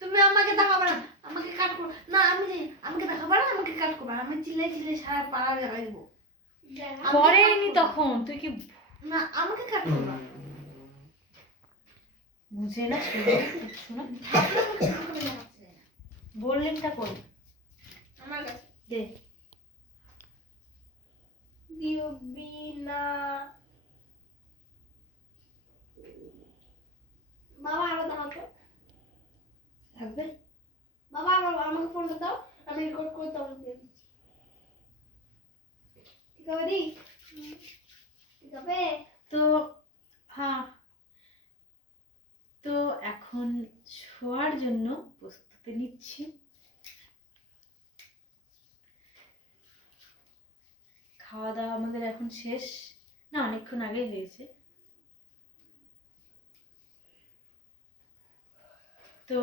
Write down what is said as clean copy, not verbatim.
তুমি আমাকে দেখাবে না, আমাকে কাট করো না, আমাকে দেখাবে না, আমাকে কাট করবে, আমি চিল্লাই চিল্লাই সারা পাড়া জ্বালাই দেবো। পরেনি তখন তুই কি না, আমাকে কাট করবা, বুঝে না শোনা বললেনটা কই আমার কাছে দে দিবি না। বাবা আরো দাও তো, থাকবে বাবা আমাকে ফোনটা দাও, আমি রেকর্ড করে তোমাকে দিয়ে দিচ্ছি। ঠিক আছে দি, ঠিক আছে তো হ্যাঁ, তো এখন শোয়ার জন্য প্রস্তুতি নিচ্ছি। খাওয়া দাওয়া আমাদের এখন শেষ, না অনেকক্ষণ আগে হয়েছে। তো